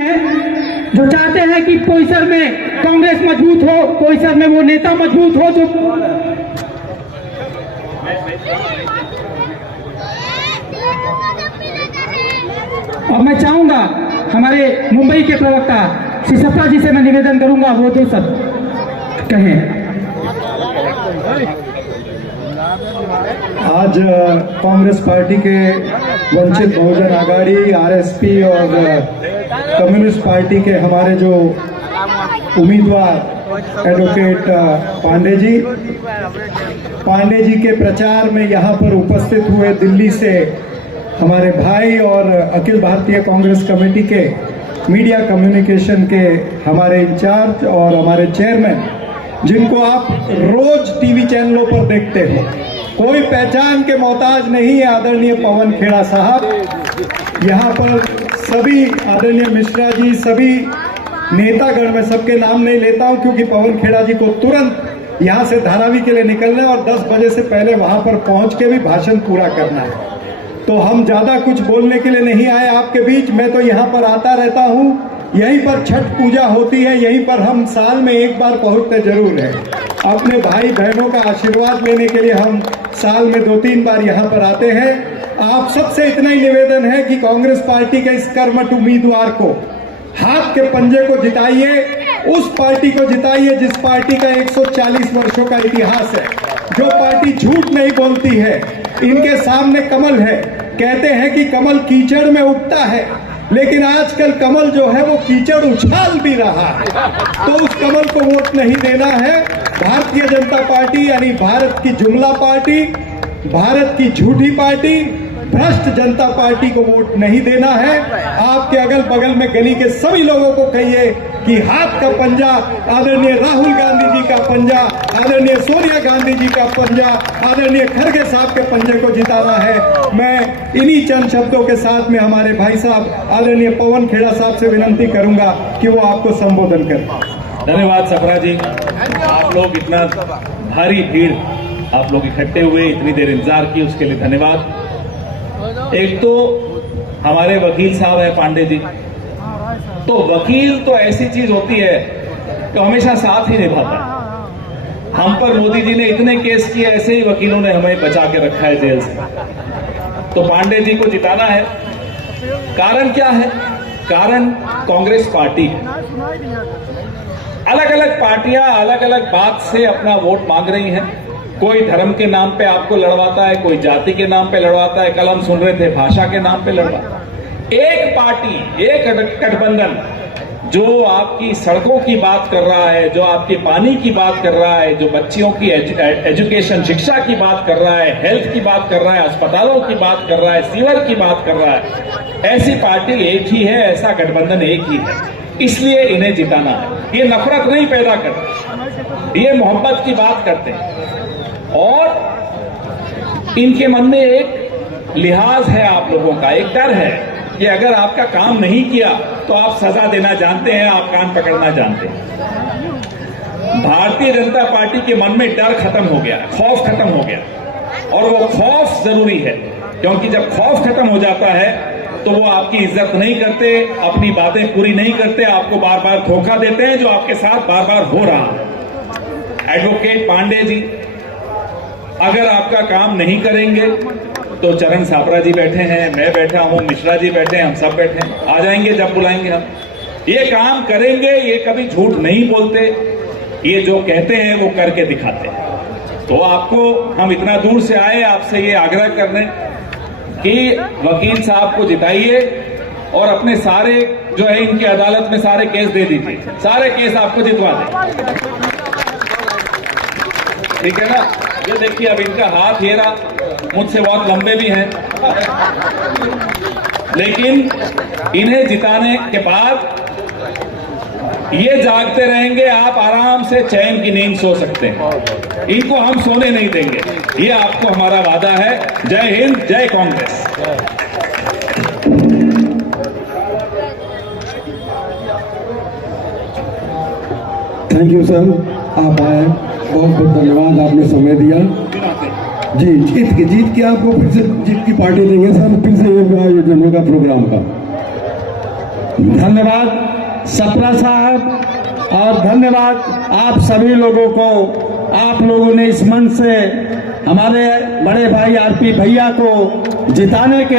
जो चाहते हैं कि परिसर में कांग्रेस मजबूत हो, परिसर में वो नेता मजबूत हो जो अब मैं चाहूंगा हमारे मुंबई के प्रवक्ता श्री सप्रा जी से मैं निवेदन करूंगा वो दो सब कहें। आज कांग्रेस पार्टी के वंचित बहुजन आघाड़ी, आरएसपी और कम्युनिस्ट पार्टी के हमारे जो उम्मीदवार एडवोकेट पांडे जी के प्रचार में यहाँ पर उपस्थित हुए दिल्ली से हमारे भाई और अखिल भारतीय कांग्रेस कमेटी के मीडिया कम्युनिकेशन के हमारे इंचार्ज और हमारे चेयरमैन, जिनको आप रोज टीवी चैनलों पर देखते हो, कोई पहचान के मोहताज नहीं है, आदरणीय पवन खेड़ा साहब। यहाँ पर सभी आदरणीय मिश्रा जी, सभी नेतागण, मैं सबके नाम नहीं लेता हूँ क्योंकि पवन खेड़ा जी को तुरंत यहाँ से धारावी के लिए निकलना है और 10 बजे से पहले वहाँ पर पहुँच के भी भाषण पूरा करना है। तो हम ज्यादा कुछ बोलने के लिए नहीं आए आपके बीच। मैं तो यहाँ पर आता रहता हूँ, यहीं पर छठ पूजा होती है, यहीं पर हम साल में एक बार पहुँचते जरूर हैं। अपने भाई बहनों का आशीर्वाद लेने के लिए हम साल में 2-3 बार यहाँ पर आते हैं। आप सबसे इतना ही निवेदन है कि कांग्रेस पार्टी के इस कर्मठ उम्मीदवार को, हाथ के पंजे को जिताइए, उस पार्टी को जिताइए जिस पार्टी का 140 वर्षों का इतिहास है, जो पार्टी झूठ नहीं बोलती है। इनके सामने कमल है, कहते हैं कि कमल कीचड़ में उगता है, लेकिन आजकल कमल जो है वो कीचड़ उछाल भी रहा है। तो उस कमल को वोट नहीं देना है। भारतीय जनता पार्टी यानी भारत की जुमला पार्टी, भारत की झूठी पार्टी, भ्रष्ट जनता पार्टी को वोट नहीं देना है। आपके अगल बगल में गली के सभी लोगों को कहिए कि हाथ का पंजा आदरणीय राहुल गांधी जी का पंजा, आदरणीय सोनिया गांधी जी का पंजा, आदरणीय खड़गे साहब के पंजे को जिताना है। मैं इन्हीं चंद शब्दों के साथ में हमारे भाई साहब आदरणीय पवन खेड़ा साहब से विनंती करूंगा कि वो आपको संबोधन करें। धन्यवाद सप्रा जी। आप लोग इतना भारी भीड़ आप लोग इकट्ठे हुए, इतनी देर इंतजार की, उसके लिए धन्यवाद। एक तो हमारे वकील साहब है पांडे जी, तो वकील तो ऐसी चीज होती है कि हमेशा साथ ही निभाता है। हम पर मोदी जी ने इतने केस किए, ऐसे ही वकीलों ने हमें बचा के रखा है जेल से। तो पांडे जी को जिताना है। कारण क्या है? कारण कांग्रेस पार्टी है। अलग अलग पार्टियां अलग अलग बात से अपना वोट मांग रही हैं। कोई धर्म के नाम पे आपको लड़वाता है, कोई जाति के नाम पे लड़वाता है, कल हम सुन रहे थे भाषा के नाम पे लड़वाता है। एक पार्टी, एक गठबंधन जो आपकी सड़कों की बात कर रहा है, जो आपके पानी की बात कर रहा है, जो बच्चियों की एजुकेशन शिक्षा की बात कर रहा है, हेल्थ की बात कर रहा है, अस्पतालों की बात कर रहा है, सीवर की बात कर रहा है, ऐसी पार्टी एक ही है, ऐसा गठबंधन एक ही है। इसलिए इन्हें जिताना है। ये नफरत नहीं पैदा करते, ये मोहब्बत की बात करते हैं और इनके मन में एक लिहाज है आप लोगों का, एक डर है कि अगर आपका काम नहीं किया तो आप सजा देना जानते हैं, आप कान पकड़ना जानते हैं। भारतीय जनता पार्टी के मन में डर खत्म हो गया, खौफ खत्म हो गया, और वो खौफ जरूरी है, क्योंकि जब खौफ खत्म हो जाता है तो वो आपकी इज्जत नहीं करते, अपनी बातें पूरी नहीं करते, आपको बार बार धोखा देते हैं, जो आपके साथ बार बार हो रहा है। एडवोकेट पांडे जी अगर आपका काम नहीं करेंगे तो चरण सापरा जी बैठे हैं, मैं बैठा हूं, मिश्रा जी बैठे हैं, हम सब बैठे हैं, आ जाएंगे जब बुलाएंगे हम। ये काम करेंगे, ये कभी झूठ नहीं बोलते, ये जो कहते हैं वो करके दिखाते हैं। तो आपको हम इतना दूर से आए आपसे ये आग्रह करने कि वकील साहब को जिताइए और अपने सारे जो है इनकी अदालत में सारे केस दे दीजिए, सारे केस आपको जितवा दें, ठीक है ना। ये देखिए अब इनका हाथ ये रहा, मुझसे बहुत लंबे भी हैं, लेकिन इन्हें जिताने के बाद ये जागते रहेंगे, आप आराम से चैन की नींद सो सकते हैं। इनको हम सोने नहीं देंगे, ये आपको हमारा वादा है। जय हिंद, जय कांग्रेस। थैंक यू सर, आप आए, बहुत बहुत धन्यवाद, आपने समय दिया। जी, जीत के आपको फिर से जीत की पार्टी देंगे सर, फिर से ये आयोजन होगा प्रोग्राम का। धन्यवाद सप्रा साहब, और धन्यवाद आप सभी लोगों को। आप लोगों ने इस मंच से हमारे बड़े भाई आरपी भैया को जिताने के